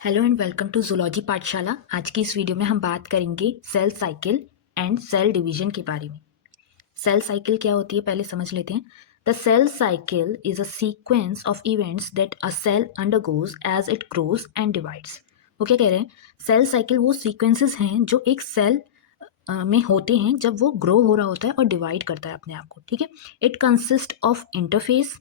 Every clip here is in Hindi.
Hello and welcome to zoology Pathshala. आज की इस वीडियो में हम बात करेंगे cell cycle and cell division के बारे में। सेल साइकिल क्या होती है पहले समझ लेते हैं। The cell cycle is a sequence of events that a cell undergoes as it grows and divides. वो क्या कह रहे हैं, सेल साइकिल वो सीक्वेंसेस हैं जो एक सेल में होते हैं जब वो ग्रो हो रहा होता है और डिवाइड करता है अपने आप को। ठीक है, it consist of interface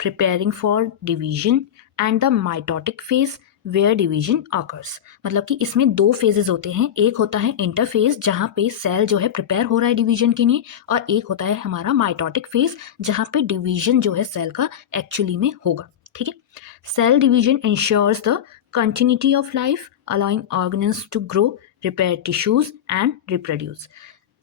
preparing for division and the mitotic phase where division occurs. मतलब कि इसमें दो फेजेस होते हैं, एक होता है इंटरफेज जहाँ पे सेल जो है प्रिपेयर हो रहा है डिवीजन के लिए, और एक होता है हमारा माइटोटिक फेज जहाँ पे डिवीजन जो है सेल का एक्चुअली में होगा। ठीक है, cell division ensures the continuity of life allowing organism to grow, repair tissues and reproduce.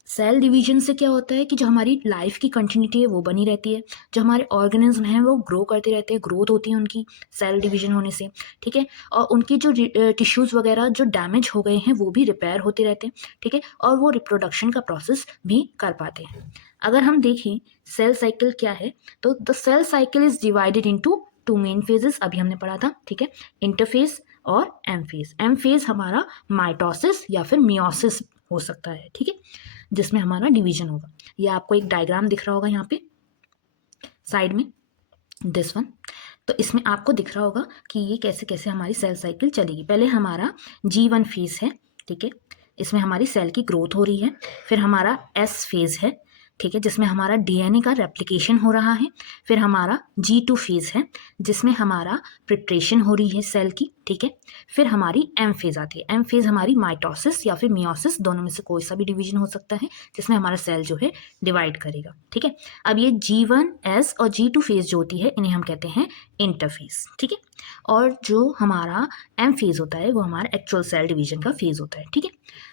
Cell division से क्या होता है कि जो हमारी लाइफ की कंटिन्यूटी है वो बनी रहती है, जो हमारे ऑर्गेनिज्म हैं वो ग्रो करते रहते हैं, ग्रोथ होती है उनकी सेल डिवीजन होने से। ठीक है, और उनकी जो टिश्यूज़ वगैरह जो डैमेज हो गए हैं वो भी रिपेयर होते रहते हैं। ठीक है, और वो रिप्रोडक्शन का प्रोसेस भी कर पाते हैं। अगर हम देखें सेल साइकिल क्या है, तो the cell cycle is divided into two main phases, अभी हमने पढ़ा था। ठीक है, इंटरफेज और एम फेज। एम फेज हमारा माइटोसिस या फिर मियोसिस हो सकता है। ठीक है, जिसमें हमारा डिवीजन होगा। ये आपको एक डायग्राम दिख रहा होगा यहाँ पे साइड में, दिस वन। तो इसमें आपको दिख रहा होगा कि ये कैसे कैसे हमारी सेल साइकिल चलेगी। पहले हमारा G1 फेज है। ठीक है, इसमें हमारी सेल की ग्रोथ हो रही है। फिर हमारा S फेज है, ठीक है, जिसमें हमारा डीएनए का रेप्लिकेशन हो रहा है। फिर हमारा G2 फेज है जिसमें हमारा प्रिपरेशन हो रही है सेल की। ठीक है, फिर हमारी एम फेज आती है। एम फेज हमारी माइटोसिस या फिर मियोसिस, दोनों में से कोई सा भी डिवीजन हो सकता है, जिसमें हमारा सेल जो है डिवाइड करेगा। ठीक है, अब ये G1 S और G2 फेज जो होती है इन्हें हम कहते हैं इंटरफेज। ठीक है, और जो हमारा एम फेज होता है वो हमारा एक्चुअल सेल डिवीजन का फेज होता है। ठीक है,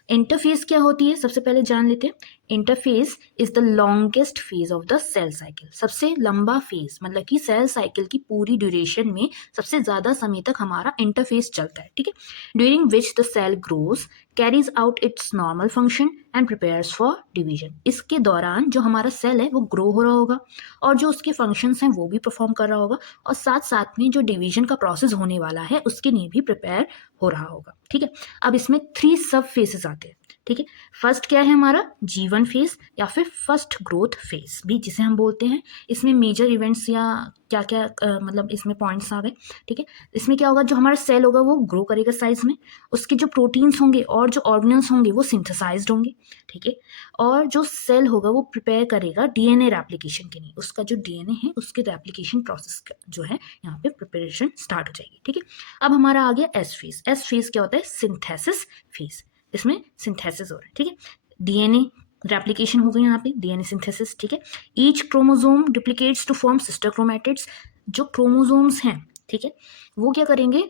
इंटरफेज क्या होती है सबसे पहले जान लेते हैं। Interphase is the longest phase of the cell cycle. सबसे लंबा फेज, मतलब कि सेल साइकिल की पूरी ड्यूरेशन में सबसे ज्यादा समय तक हमारा इंटरफेज चलता है। ठीक है, during which the cell grows, carries out its normal function and prepares for division. इसके दौरान जो हमारा सेल है वो ग्रो हो रहा होगा और जो उसके फंक्शंस हैं वो भी परफॉर्म कर रहा होगा, और साथ साथ में जो डिवीजन का प्रोसेस होने वाला है उसके लिए भी प्रिपेयर हो रहा होगा। ठीक है, अब इसमें 3 सब फेजेस आते हैं। ठीक है, फर्स्ट क्या है हमारा G1 फेज या फिर फर्स्ट ग्रोथ फेज भी जिसे हम बोलते हैं। इसमें मेजर इवेंट्स या क्या क्या मतलब इसमें पॉइंट्स आ गए। ठीक है, इसमें क्या होगा, जो हमारा सेल होगा वो ग्रो करेगा साइज में, उसके जो प्रोटीन्स होंगे और जो ऑर्गेनल्स होंगे वो सिंथेसाइज्ड होंगे। ठीक है, और जो सेल होगा वो प्रिपेयर करेगा डीएनए रेप्लिकेशन के लिए। उसका जो डीएनए है उसके रेप्लिकेशन प्रोसेस जो है यहाँ पे प्रिपरेशन स्टार्ट हो जाएगी। ठीक है, अब हमारा आ गया एस फेज। एस फेज क्या होता है, सिंथेसिस फेज। इसमें सिंथेसिस हो रहा है। ठीक है, डीएनए रेप्लिकेशन हो गई यहाँ पे, डीएनए सिंथेसिस। ठीक है, each chromosome duplicates to form sister chromatids. जो क्रोमोसोम्स हैं, ठीक है, वो क्या करेंगे,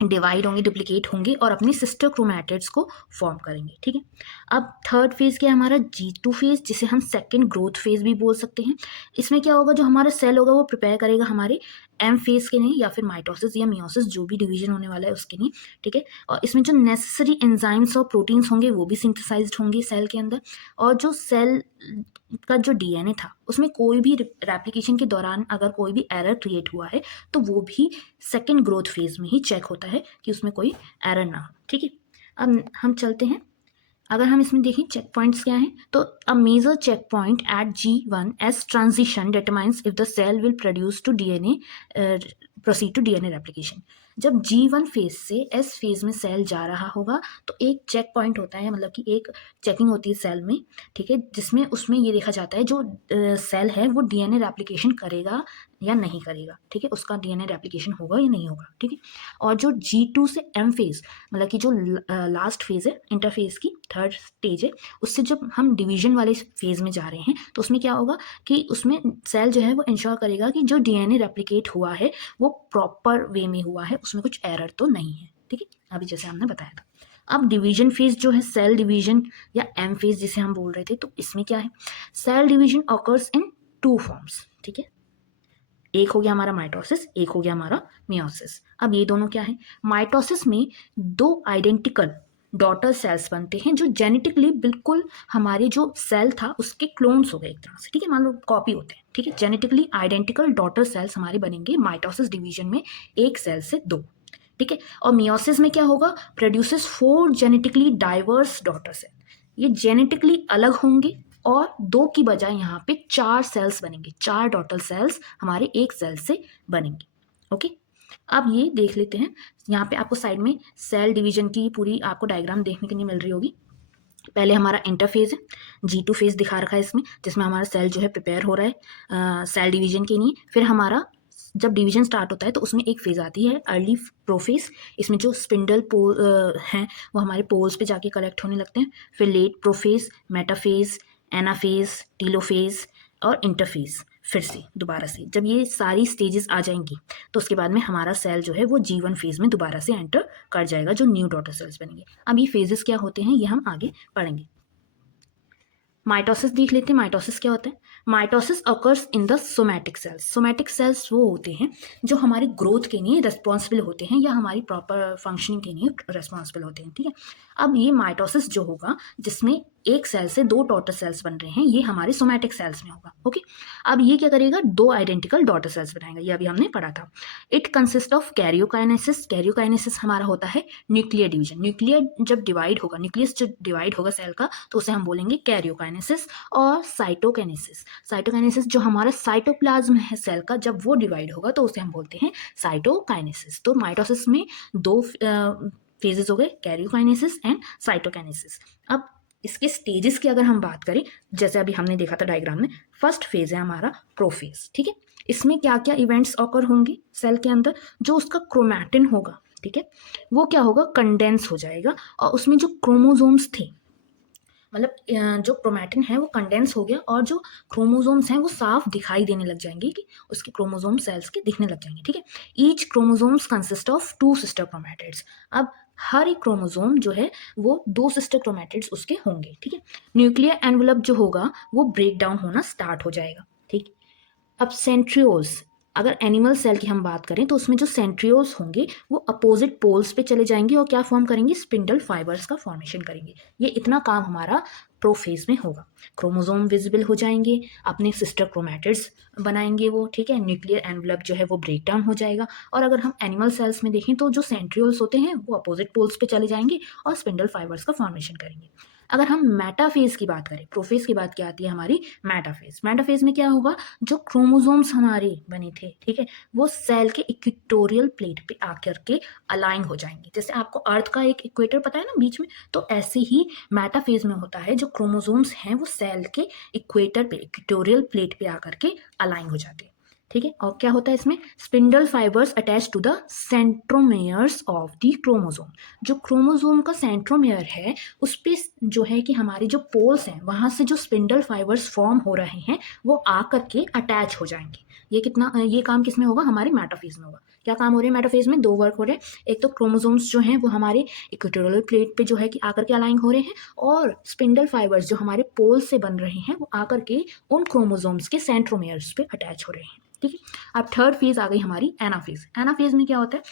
डिवाइड होंगे, डुप्लीकेट होंगे और अपनी सिस्टर क्रोमैटिड्स को फॉर्म करेंगे। ठीक है, अब थर्ड फेज क्या है हमारा G2 फेज, जिसे हम सेकंड ग्रोथ फेज भी बोल सकते हैं। इसमें क्या होगा, जो हमारा सेल होगा वो प्रिपेयर करेगा हमारे एम फेज के लिए या फिर माइटोसिस या मियोसिस, जो भी डिवीजन होने वाला है उसके लिए। ठीक है, और इसमें जो नेसेसरी एंजाइम्स और प्रोटीन्स होंगे वो भी सिंथेसाइज्ड होंगे सेल के अंदर। और जो सेल का जो डीएनए था उसमें कोई भी रेप्लिकेशन के दौरान अगर कोई भी एरर क्रिएट हुआ है तो वो भी सेकेंड ग्रोथ फेज में ही चेक होता है कि उसमें कोई एरर ना हो। ठीक है, अब हम चलते हैं, अगर हम इसमें देखें चेक पॉइंट्स क्या हैं, तो a major check point at G1 S transition determines if the cell will produce to DNA proceed to DNA replication. जब G1 फेज से एस फेज में सेल जा रहा होगा तो एक चेक पॉइंट होता है, मतलब कि एक चेकिंग होती है सेल में। ठीक है, जिसमें उसमें ये देखा जाता है जो सेल है वो डीएनए रेप्लिकेशन करेगा या नहीं करेगा। ठीक है, उसका डीएनए रेप्लिकेशन होगा या नहीं होगा। ठीक है, और जो G2 से एम फेज, मतलब कि जो लास्ट फेज है इंटरफेज की थर्ड स्टेज है, उससे जब हम डिवीजन वाले फेज में जा रहे हैं तो उसमें क्या होगा कि उसमें सेल जो है वो इंश्योर करेगा कि जो डीएनए रेप्लिकेट हुआ है वो प्रॉपर वे में हुआ है, उसमें कुछ एरर तो नहीं है। ठीक है, अभी जैसे हमने बताया था। अब डिवीजन फेज जो है सेल डिवीजन या एम फेज जिसे हम बोल रहे थे, तो इसमें क्या है, cell division occurs in 2 forms. ठीक है, एक हो गया हमारा माइटोसिस, एक हो गया हमारा मियोसिस। अब ये दोनों क्या है, माइटोसिस में 2 आइडेंटिकल डॉटर सेल्स बनते हैं जो जेनेटिकली बिल्कुल हमारे जो सेल था उसके क्लोन्स हो गए एक तरह से। ठीक है, मान लो कॉपी होते हैं। ठीक है, जेनेटिकली आइडेंटिकल डॉटर सेल्स हमारे बनेंगे माइटोसिस डिवीजन में, एक सेल से 2। ठीक है। और मियोसिस में क्या होगा, produces 4 genetically diverse daughter cell, ये जेनेटिकली अलग होंगे और 2 की बजाय यहाँ पे 4 सेल्स बनेंगे, 4 डॉटर सेल्स हमारे एक सेल से बनेंगे। ओके, अब ये देख लेते हैं, यहाँ पे आपको साइड में सेल डिवीजन की पूरी आपको डायग्राम देखने के लिए मिल रही होगी। पहले हमारा इंटरफेज है, G2 फेज दिखा रखा है इसमें, जिसमें हमारा सेल जो है प्रिपेयर हो रहा है सेल डिवीजन के लिए। फिर हमारा जब डिवीजन स्टार्ट होता है तो उसमें एक फेज आती है अर्ली प्रोफेज, इसमें जो स्पिंडल पोल हैं वो हमारे पोल्स पे जाके कलेक्ट होने लगते हैं। फिर late prophase, metaphase, anaphase, telophase और इंटरफेज। फिर से दोबारा से जब ये सारी स्टेजेस आ जाएंगी तो उसके बाद में हमारा सेल जो है वो G1 फेज में दोबारा से एंटर कर जाएगा, जो न्यू डॉटर सेल्स बनेंगे। अब ये फेजेस क्या होते हैं ये हम आगे पढ़ेंगे। माइटोसिस देख लेते हैं, माइटोसिस क्या होता है। Mitosis occurs in the somatic cells, somatic cells वो होते हैं जो हमारी ग्रोथ के लिए रिस्पॉन्सिबल होते हैं या हमारी प्रॉपर फंक्शनिंग के लिए रिस्पॉन्सिबल होते हैं, ठीक है। अब ये माइटोसिस जो होगा जिसमें एक सेल से 2 डॉटर सेल्स बन रहे हैं, ये हमारे सोमैटिक सेल्स में होगा। ओके, अब ये क्या करेगा, 2 आइडेंटिकल डॉटर सेल्स बनाएगा, ये अभी हमने पढ़ा था। It consist of karyokinesis, karyokinesis हमारा होता है न्यूक्लियर डिवीजन, न्यूक्लियर जब डिवाइड होगा, न्यूक्लियस जब डिवाइड होगा सेल का तो उसे हम बोलेंगे कैरियोकाइनेसिस। और साइटोकाइनेसिस, साइटोकाइनेसिस जो हमारा साइटोप्लाज्म है सेल का जब वो डिवाइड होगा तो उसे हम बोलते हैं साइटोकाइनेसिस। तो माइटोसिस में 2 फेजेस हो गए, कैरियोकाइनेसिस एंड साइटोकाइनेसिस। अब इसके स्टेजेस की अगर हम बात करें, जैसे अभी हमने देखा था डायग्राम में, फर्स्ट फेज है हमारा प्रोफेज, ठीक है। इसमें क्या क्या इवेंट्स ऑकर होंगे सेल के अंदर, जो उसका क्रोमैटिन होगा, ठीक है, वो क्या होगा, कंडेंस हो जाएगा और उसमें जो क्रोमोसोम्स थे, मतलब जो क्रोमैटिन है वो कंडेंस हो गया और जो क्रोमोसोम्स हैं वो साफ दिखाई देने लग जाएंगे, कि उसके क्रोमोसोम सेल्स के दिखने लग जाएंगे, ठीक है। Each chromosomes consist of 2 sister chromatids, अब हर एक क्रोमोसोम जो है वो 2 सिस्टर क्रोमैटिड्स उसके होंगे, ठीक है। न्यूक्लियर एनवलप जो होगा वो ब्रेक डाउन होना स्टार्ट हो जाएगा, ठीक। अब सेंट्रियोल्स, अगर एनिमल सेल की हम बात करें तो उसमें जो सेंट्रियोल्स होंगे वो अपोजिट पोल्स पे चले जाएंगे और क्या फॉर्म करेंगे, स्पिंडल फाइबर्स का फॉर्मेशन करेंगे। ये इतना काम हमारा प्रोफेज में होगा। क्रोमोसोम विजिबल हो जाएंगे, अपने सिस्टर क्रोमैटिड्स बनाएंगे वो, ठीक है। न्यूक्लियर एनवलप जो है वो ब्रेक डाउन हो जाएगा। और अगर हम एनिमल सेल्स में देखें तो जो सेंट्रियोल्स होते हैं वो अपोजिट पोल्स पे चले जाएंगे और स्पिंडल फाइबर्स का फॉर्मेशन करेंगे। अगर हम मेटाफेज की बात करें, प्रोफेज के बाद क्या आती है हमारी मेटाफेज। मेटाफेज में क्या होगा, जो क्रोमोसोम्स हमारे बने थे, ठीक है, वो सेल के इक्वेटोरियल प्लेट पे आकर के अलाइन हो जाएंगे। जैसे आपको अर्थ का एक इक्वेटर पता है ना बीच में, तो ऐसे ही मेटाफेज में होता है, जो क्रोमोसोम्स हैं वो सेल के इक्वेटर पे, इक्वेटोरियल प्लेट पे आकर के अलाइन हो जाते हैं, ठीक है। और क्या होता है इसमें, spindle fibres attach to the centromeres of the chromosome, जो क्रोमोसोम का सेंट्रोमेयर है उस पे जो है कि हमारे जो पोल्स हैं वहां से जो स्पिंडल फाइबर्स फॉर्म हो रहे हैं वो आकर के अटैच हो जाएंगे। ये काम किस में होगा, हमारे मेटाफेज में होगा। क्या काम हो रहे हैं मेटाफेज में, 2 वर्क हो रहे हैं। एक तो क्रोमोसोम्स जो हैं वो हमारे इक्वेटोरियल प्लेट पे जो है कि आकर के अलाइन हो रहे हैं, और स्पिंडल फाइबर्स जो हमारे पोल से बन रहे हैं वो आकर के उन क्रोमोसोम्स के सेंट्रोमेयर्स पे अटैच हो रहे हैं, ठीक है। अब थर्ड फेज आ गई हमारी एनाफेज। एनाफेज में क्या होता है,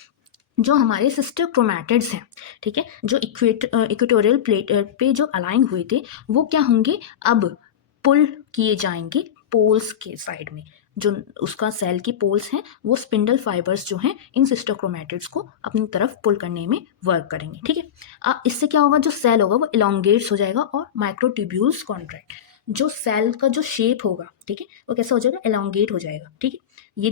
जो हमारे सिस्टर क्रोमैटिड्स हैं, ठीक है, जो इक्वेटोरियल प्लेट पे जो अलाइन हुए थे वो क्या होंगे, अब पुल किए जाएंगे पोल्स के साइड में। जो उसका सेल की पोल्स हैं वो स्पिंडल फाइबर्स जो हैं इन सिस्टर क्रोमैटिड्स को अपनी तरफ पुल करने में वर्क करेंगे, ठीक है। इससे क्या होगा, जो सेल होगा वो इलोंगेट्स हो जाएगा और माइक्रोट्यूब्यूल्स कॉन्ट्रैक्ट, जो सेल का जो शेप होगा, ठीक है, वो कैसा हो जाएगा, एलोंगेट हो जाएगा, ठीक है। ये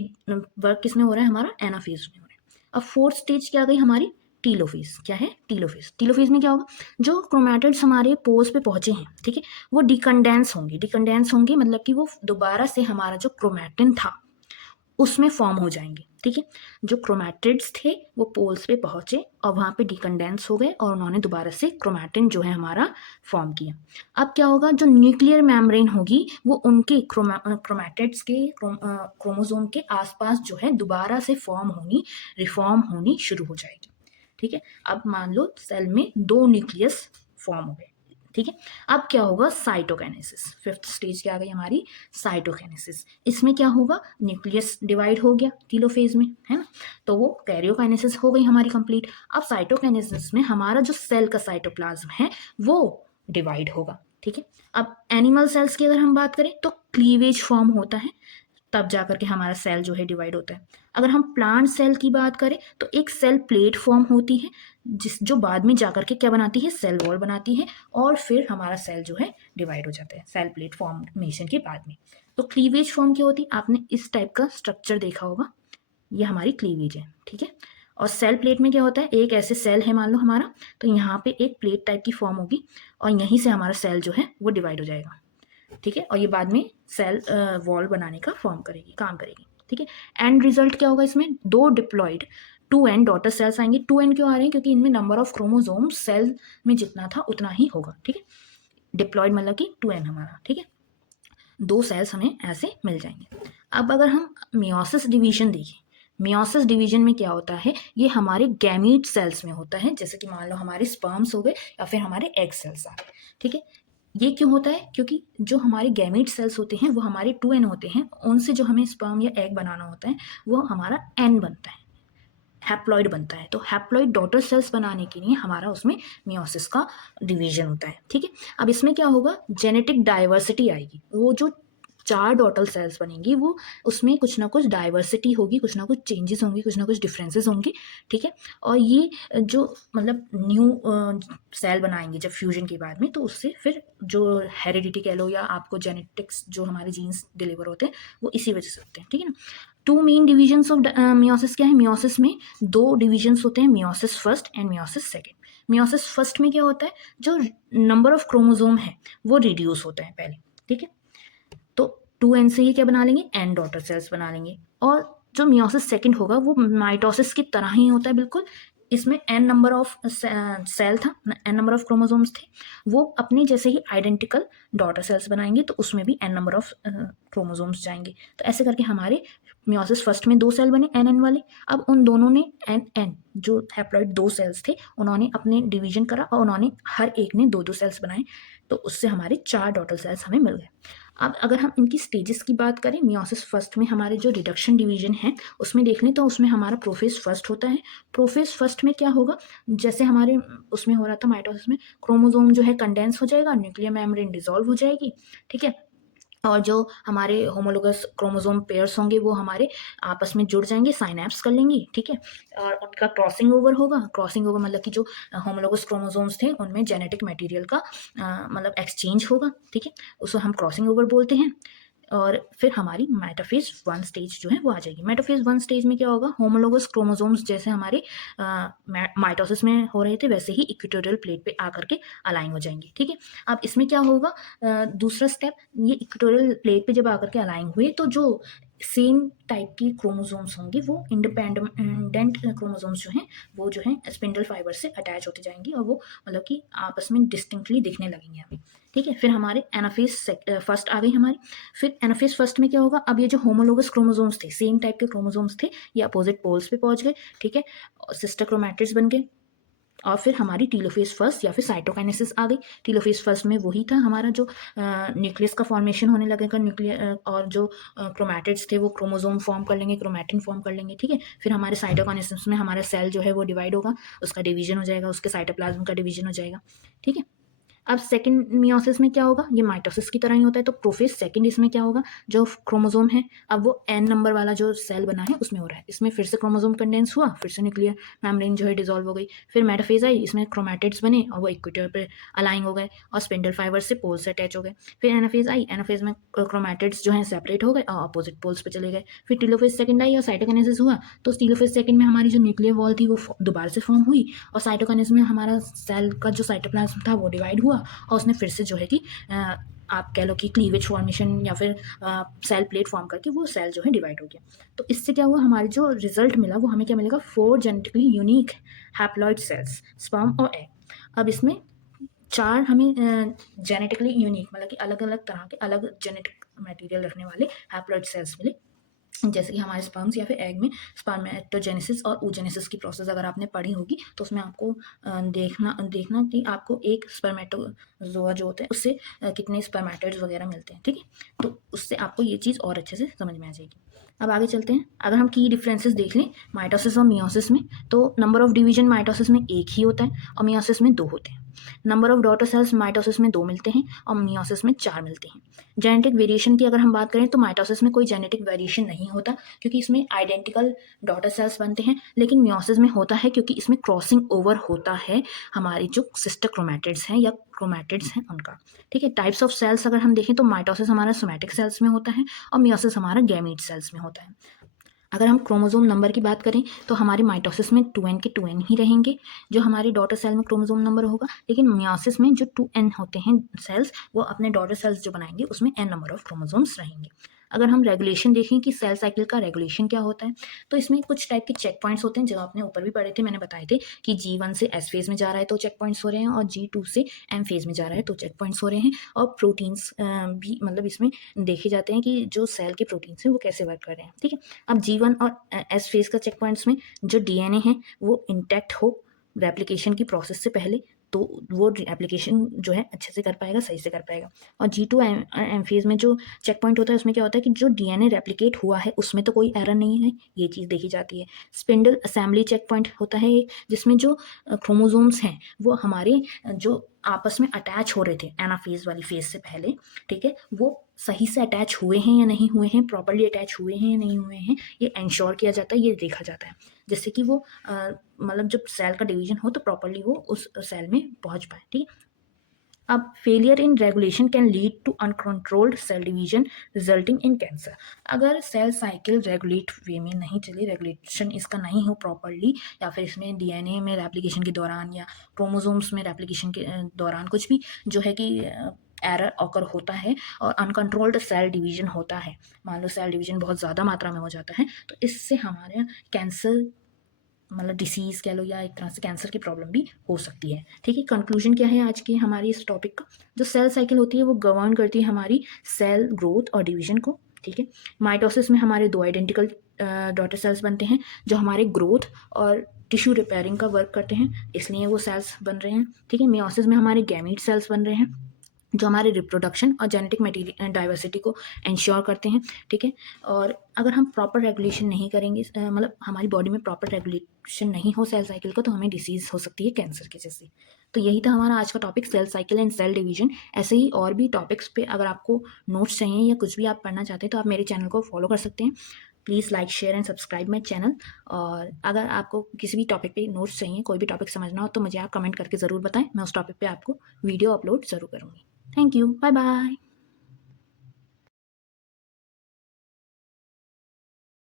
वर्क किस में हो रहा है, हमारा एनाफेज में हो रहा है। अब फोर्थ स्टेज क्या आ गई हमारी, टीलोफेज। क्या है, टीलोफेज। टीलोफेज में क्या होगा, जो क्रोमैटिड्स हमारे पोल्स पे पहुंचे हैं, ठीक है, वो डिकंडेंस होंगे। डिकंडेंस होंगे मतलब कि वो दोबारा से हमारा जो क्रोमैटिन था उसमें फॉर्म हो जाएंगे, ठीक है। जो क्रोमैटिड्स थे वो पोल्स पे पहुंचे और वहाँ पे डिकंडेंस हो गए और उन्होंने दोबारा से क्रोमैटिन जो है हमारा फॉर्म किया। अब क्या होगा, जो न्यूक्लियर मेम्ब्रेन होगी वो उनके क्रोमैटिड्स के क्रोमोसोम के आसपास जो है दोबारा से रिफॉर्म होनी शुरू हो जाएगी, ठीक है। अब मान लो सेल में 2 न्यूक्लियस फॉर्म हो गए, ठीक है। अब क्या होगा, साइटोकाइनेसिस। फिफ्थ स्टेज क्या आ गई हमारी, साइटोकाइनेसिस। इसमें क्या होगा, न्यूक्लियस डिवाइड हो गया टीलोफेज में, है ना, तो वो कैरियोकाइनेसिस हो गई हमारी कंप्लीट। अब साइटोकाइनेसिस में हमारा जो सेल का साइटोप्लाज्म है वो डिवाइड होगा, ठीक है। अब एनिमल सेल्स की अगर हम बात करें तो क्लीवेज फॉर्म होता है, तब जा करके हमारा सेल जो है डिवाइड होता है। अगर हम प्लांट सेल की बात करें तो एक सेल प्लेट फॉर्म होती है जो बाद में जा करके क्या बनाती है, सेल वॉल बनाती है, और फिर हमारा सेल जो है डिवाइड हो जाता है सेल प्लेट फॉर्मेशन के बाद में। तो क्लीवेज फॉर्म क्या होती है, आपने इस टाइप का स्ट्रक्चर देखा होगा, ये हमारी क्लीवेज है, ठीक है। और सेल प्लेट में क्या होता है, एक ऐसे सेल है मान लो हमारा, तो यहाँ पे एक प्लेट टाइप की फॉर्म होगी और यहीं से हमारा सेल जो है वो डिवाइड हो जाएगा, ठीक है। और ये बाद में सेल वॉल बनाने का काम करेगी, ठीक है। एंड रिजल्ट क्या होगा, इसमें दो डिप्लॉयड 2n डॉटर सेल्स आएंगे। 2n क्यों आ रहे हैं, क्योंकि इनमें नंबर ऑफ क्रोमोसोम सेल में जितना था उतना ही होगा, ठीक है। डिप्लॉयड मतलब कि 2n हमारा, ठीक है। दो सेल्स हमें ऐसे मिल जाएंगे। अब अगर हम मियोसिस डिवीजन देखें, मियोसिस डिवीजन में क्या होता है, ये हमारे गैमीट सेल्स में होता है, जैसे कि मान लो हमारे स्पर्म्स हो गए या फिर हमारे एग सेल्स आ गए, ठीक है। ये क्यों होता है, क्योंकि जो हमारे गैमीट सेल्स होते हैं वो हमारे 2n होते हैं, उनसे जो हमें स्पर्म या एग बनाना होता है वो हमारा n बनता है, हैप्लॉइड बनता है। तो हैप्लॉइड डॉटर सेल्स बनाने के लिए हमारा उसमें मियोसिस का डिवीजन होता है, ठीक है। अब इसमें क्या होगा, जेनेटिक डाइवर्सिटी आएगी, वो जो 4 डॉटर सेल्स बनेंगी वो उसमें कुछ ना कुछ डाइवर्सिटी होगी, कुछ ना कुछ चेंजेस होंगी, कुछ ना कुछ डिफरेंसेस होंगे, ठीक है। और ये जो मतलब न्यू सेल बनाएंगे जब फ्यूजन के बाद में, तो उससे फिर जो हेरिडिटी कह लो या आपको जेनेटिक्स जो हमारे जीन्स डिलीवर होते हैं वो इसी वजह से होते हैं, ठीक है ना। Two main divisions of meiosis क्या है, मियोसिस में दो डिविजन्स होते हैं, meiosis first and meiosis second. Meiosis first में क्या होता है, जो नंबर ऑफ क्रोमोसोम है वो रिड्यूस होता है पहले, ठीक है। तो 2n से ही क्या बना लेंगे, n डॉटर सेल्स बना लेंगे। और जो मियोसिस सेकंड होगा वो माइटोसिस की तरह ही होता है बिल्कुल, इसमें n नंबर ऑफ सेल था, n नंबर ऑफ क्रोमोसोम्स थे, वो अपने जैसे ही आइडेंटिकल डॉटर सेल्स बनाएंगे तो उसमें भी n नंबर ऑफ क्रोमोसोम्स जाएंगे। तो ऐसे करके हमारे मियोसिस फर्स्ट में 2 सेल बने n वाले। अब उन दोनों ने n जो हैप्लॉइड 2 सेल्स थे उन्होंने अपने डिवीजन करा और उन्होंने हर एक ने 2-2 सेल्स बनाए, तो उससे हमारे 4 डॉटर सेल्स हमें मिल गए। अब अगर हम इनकी स्टेजेस की बात करें, मियोसिस फर्स्ट में हमारे जो रिडक्शन डिवीजन है उसमें देख लें तो उसमें हमारा प्रोफेज फर्स्ट होता है। प्रोफेज फर्स्ट में क्या होगा, जैसे हमारे उसमें हो रहा था माइटोसिस में, क्रोमोसोम जो है कंडेंस हो जाएगा, न्यूक्लियर मेम्ब्रेन डिसॉल्व हो जाएगी, ठीक है। और जो हमारे होमोलोगस क्रोमोसोम पेयर्स होंगे वो हमारे आपस में जुड़ जाएंगे, साइनैप्स कर लेंगी, ठीक है। और उनका क्रॉसिंग ओवर होगा, क्रॉसिंग ओवर मतलब कि जो होमोलोगस क्रोमोसोम्स थे उनमें जेनेटिक मटेरियल का मतलब एक्सचेंज होगा, ठीक है, उसको हम क्रॉसिंग ओवर बोलते हैं। और फिर हमारी मेटाफेज 1 स्टेज जो है वो आ जाएगी। मेटाफेज 1 स्टेज में क्या होगा, होमोलोगस क्रोमोसोम्स जैसे हमारे माइटोसिस में हो रहे थे वैसे ही इक्वेटोरियल प्लेट पे आकर के अलाइन हो जाएंगे, ठीक है। अब इसमें क्या होगा, दूसरा स्टेप, ये इक्वेटोरियल प्लेट पे जब आकर के अलाइन हुए तो जो सेम टाइप की क्रोमोसोम्स होंगे वो इंडिपेंडेंट क्रोमोसोम्स जो हैं वो जो है स्पिंडल फाइबर से अटैच होते जाएंगी और वो मतलब कि आपस में डिस्टिंक्टली दिखने लगेंगे अभी, ठीक है। फिर हमारे एनाफेज फर्स्ट आ गई हमारी। फिर एनाफेज फर्स्ट में क्या होगा, अब ये जो होमोलोगस क्रोमोसोम्स थे, सेम टाइप के क्रोमोसोम्स थे, ये अपोजिट पोल्स पे पहुंच गए, ठीक है, सिस्टर क्रोमैटिड्स बन गए। और फिर हमारी टीलोफेज फर्स्ट या फिर साइटोकाइनेसिस आ गई। टीलोफेज फर्स्ट में वही था हमारा जो न्यूक्लियस का फॉर्मेशन होने लगेगा, न्यूक्लियर और जो क्रोमैटिड्स थे वो क्रोमोसोम फॉर्म कर लेंगे, क्रोमैटिन फॉर्म कर लेंगे, ठीक है। फिर हमारे साइटोकाइनेसिस में हमारा सेल जो है वो डिवाइड होगा, उसका डिवीजन हो जाएगा, उसके साइटोप्लाज्म का डिवीजन हो जाएगा, ठीक है। अब सेकंड मियोसिस में क्या होगा, ये माइटोसिस की तरह ही होता है। तो प्रोफेज सेकंड इसमें क्या होगा, जो क्रोमोसोम है अब वो n नंबर वाला जो सेल बना है उसमें हो रहा है, इसमें फिर से क्रोमोसोम कंडेंस हुआ, फिर से न्यूक्लियर मेम्ब्रेन जो है डिसॉल्व हो गई। फिर मेटाफेज आई, इसमें क्रोमैटिड्स बने और वो इक्वेटर पे अलाइन हो गए और स्पिंडल फाइबर से पोल से अटैच हो गए। फिर एनाफेज आई, एनाफेज में क्रोमैटिड्स जो है सेपरेट हो गए और अपोजिट पोल्स पे चले गए। फिर टीलोफेज सेकंड आई और साइटोकाइनेसिस हुआ, तो टीलोफेज सेकंड में हमारी जो न्यूक्लियर वॉल थी वो दोबारा से फॉर्म हुई और साइटोकाइनेसिस में हमारा सेल का जो साइटोप्लाज्म था वो डिवाइड हुआ और उसने फिर से जो है कि आप कह लो कि क्लीवेज फॉर्मेशन या फिर सेल प्लेट फॉर्म करके वो सेल जो है डिवाइड हो गया। तो इससे क्या हुआ, हमारे जो रिजल्ट मिला वो हमें क्या मिलेगा, 4 genetically unique haploid cells, sperm और एग। अब इसमें 4 हमें जेनेटिकली यूनिक मतलब कि अलग अलग तरह के अलग जेनेटिक मटेरियल रखने वाले हैप्लॉइड सेल्स मिले, जैसे कि हमारे स्पर्म्स या फिर एग में स्पर्मेटोजेनेसिस और oogenesis की प्रोसेस अगर आपने पढ़ी होगी तो उसमें आपको देखना कि आपको एक स्पर्मेटोजोआ जो होता है उससे कितने स्पर्मेटोइड्स वगैरह मिलते हैं, ठीक है। तो उससे आपको ये चीज़ और अच्छे से समझ में आ जाएगी। अब आगे चलते हैं, अगर हम की डिफरेंसेस देख लें माइटोसिस और मियोसिस में, तो नंबर ऑफ डिवीजन माइटोसिस में 1 ही होता है और मियोसिस में 2 होते हैं। Number of daughter cells mitosis में 2 मिलते हैं और मियोसिस में 4 मिलते हैं। जेनेटिक वेरिएशन की अगर हम बात करें तो माइटोसिस में कोई जेनेटिक वेरिएशन नहीं होता क्योंकि इसमें आइडेंटिकल डॉटर सेल्स बनते हैं, लेकिन मियोसिस में होता है क्योंकि इसमें क्रॉसिंग ओवर होता है हमारी जो सिस्टर क्रोमैटिड्स हैं या क्रोमैटिड्स हैं उनका। ठीक है, टाइप्स ऑफ सेल्स अगर हम देखें तो माइटोसिस हमारा सोमैटिक सेल्स में होता है और मियोसिस हमारा गैमीट सेल्स में होता है। अगर हम क्रोमोसोम नंबर की बात करें तो हमारे माइटोसिस में 2n के 2n ही रहेंगे जो हमारी डॉटर सेल में क्रोमोसोम नंबर होगा, लेकिन मियोसिस में जो 2n होते हैं सेल्स वो अपने डॉटर सेल्स जो बनाएंगे उसमें n नंबर ऑफ क्रोमोसोम्स रहेंगे। अगर हम रेगुलेशन देखें कि सेल साइकिल का रेगुलेशन क्या होता है तो इसमें कुछ टाइप के चेक पॉइंट्स होते हैं जो आपने ऊपर भी पढ़े थे, मैंने बताए थे कि G1 से S फेज में जा रहा है तो चेक पॉइंट्स हो रहे हैं और G2 से M फेज में जा रहा है तो चेक पॉइंट्स हो रहे हैं। और प्रोटीन्स भी मतलब इसमें देखे जाते हैं कि जो सेल के प्रोटीन्स हैं वो कैसे वर्क कर रहे हैं। ठीक है, अब G1 और S फेज का चेक पॉइंट्स में जो DNA है वो इंटैक्ट हो रेप्लिकेशन की प्रोसेस से पहले तो वो एप्लीकेशन जो है अच्छे से कर पाएगा, सही से कर पाएगा। और G2 एम फेज में जो चेक पॉइंट होता है उसमें क्या होता है कि जो DNA रेप्लिकेट हुआ है उसमें तो कोई एरर नहीं है, ये चीज़ देखी जाती है। स्पिंडल असेंबली चेक पॉइंट होता है एक, जिसमें जो क्रोमोसोम्स हैं वो हमारे जो आपस में अटैच हो रहे थे एनाफेज वाली फेज से पहले, ठीक है, वो सही से अटैच हुए हैं या नहीं हुए हैं, प्रॉपर्ली अटैच हुए हैं या नहीं हुए हैं, ये इंश्योर किया जाता है, ये देखा जाता है, जिससे कि वो मतलब जब सेल का डिवीजन हो तो प्रॉपर्ली वो उस सेल में पहुंच पाए। ठीक है, अब failure in regulation can lead to uncontrolled cell division resulting in cancer. अगर सेल साइकिल रेगुलेट वे में नहीं चली, रेगुलेशन इसका नहीं हो प्रॉपरली, या फिर इसमें डीएनए में रेप्लिकेशन के दौरान या क्रोमोसोम्स में रेप्लिकेशन के दौरान कुछ भी जो है कि एरर ऑकर होता है और अनकंट्रोल्ड सेल डिवीजन होता है, मान लो सेल डिवीजन बहुत ज़्यादा मात्रा में हो जाता है तो इससे हमारे कैंसर मतलब डिसीज़ कह लो या एक तरह से कैंसर की प्रॉब्लम भी हो सकती है। ठीक है, कंक्लूजन क्या है आज की हमारी इस टॉपिक का, जो सेल साइकिल होती है वो गवर्न करती है हमारी सेल ग्रोथ और डिवीजन को। ठीक है, माइटोसिस में हमारे 2 आइडेंटिकल डॉटर सेल्स बनते हैं जो हमारे ग्रोथ और टिश्यू रिपेयरिंग का वर्क करते हैं, इसलिए वो सेल्स बन रहे हैं। ठीक है, मियोसिस में हमारे गैमीट सेल्स बन रहे हैं जो हमारे रिप्रोडक्शन और जेनेटिक मटीरियल डाइवर्सिटी को इंश्योर करते हैं। ठीक है, और अगर हम प्रॉपर रेगुलेशन नहीं करेंगे मतलब हमारी बॉडी में प्रॉपर रेगुलेशन नहीं हो सेल साइकिल का तो हमें डिसीज़ हो सकती है कैंसर के जैसे। तो यही था हमारा आज का topic, cell cycle and cell division. ऐसे ही और भी टॉपिक्स पे अगर आपको नोट्स चाहिए या कुछ भी आप पढ़ना चाहते हैं तो आप मेरे चैनल को फॉलो कर सकते हैं। Please like share and subscribe my channel. और अगर आपको किसी भी टॉपिक पे नोट्स चाहिए, कोई भी टॉपिक समझना हो तो मुझे आप कमेंट करके ज़रूर बताएं, मैं उस टॉपिक पे आपको वीडियो अपलोड ज़रूर करूँगी। Thank you. Bye bye.